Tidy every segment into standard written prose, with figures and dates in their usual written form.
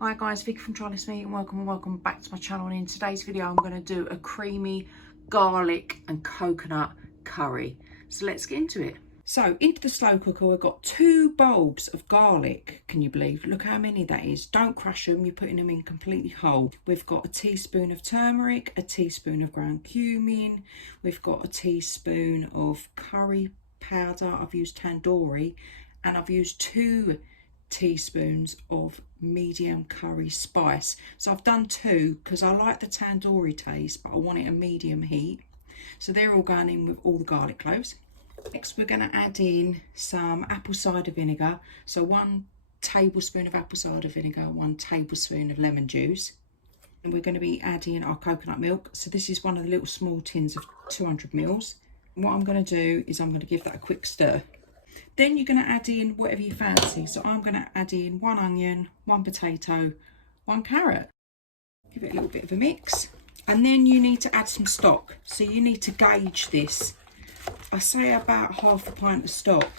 Hi guys, Vicky from Try This Me and welcome back to my channel. And in today's video I'm going to do a creamy garlic and coconut curry. So let's get into it. So into the slow cooker we've got 2 bulbs of garlic. Can you believe? Look how many that is. Don't crush them, you're putting them in completely whole. We've got a teaspoon of turmeric, a teaspoon of ground cumin, we've got a teaspoon of curry powder. I've used tandoori, and I've used 2 teaspoons of medium curry spice. So I've done 2 because I like the tandoori taste, but I want it a medium heat. So they're all going in with all the garlic cloves. Next we're going to add in some apple cider vinegar. So 1 tablespoon of apple cider vinegar, 1 tablespoon of lemon juice. And we're going to be adding our coconut milk. So this is one of the little small tins of 200 mils. What I'm going to do is I'm going to give that a quick stir. Then you're going to add in whatever you fancy. So I'm going to add in 1 onion, 1 potato, 1 carrot. Give it a little bit of a mix. And then you need to add some stock. So you need to gauge this. I say about half a pint of stock,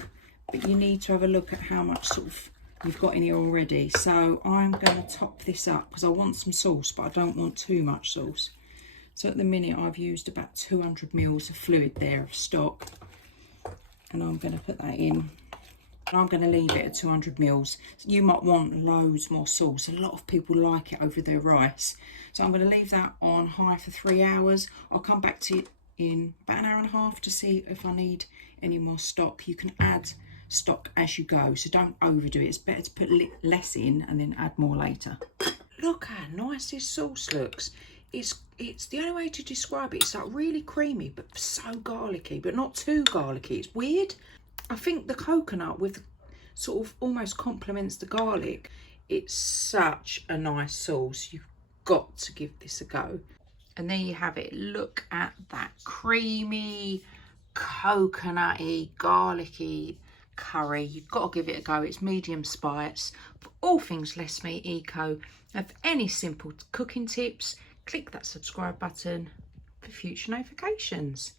but you need to have a look at how much sort of you've got in here already. So I'm going to top this up because I want some sauce, but I don't want too much sauce. So at the minute I've used about 200 mils of fluid there of stock. And I'm going to put that in. And I'm going to leave it at 200 mils. You might want loads more sauce. A lot of people like it over their rice. So I'm going to leave that on high for 3 hours. I'll come back to it in about an hour and a half to see if I need any more stock. You can add stock as you go, so don't overdo it. It's better to put less in and then add more later. Look how nice this sauce looks. It's the only way to describe it. It's like really creamy but so garlicky, but not too garlicky. It's weird. I think the coconut with sort of almost complements the garlic. It's such a nice sauce. You've got to give this a go. And there you have it. Look at that creamy, coconutty, garlicky curry. You've got to give it a go. It's medium spice. For all things Less Meat Eco, have any simple cooking tips, click that subscribe button for future notifications.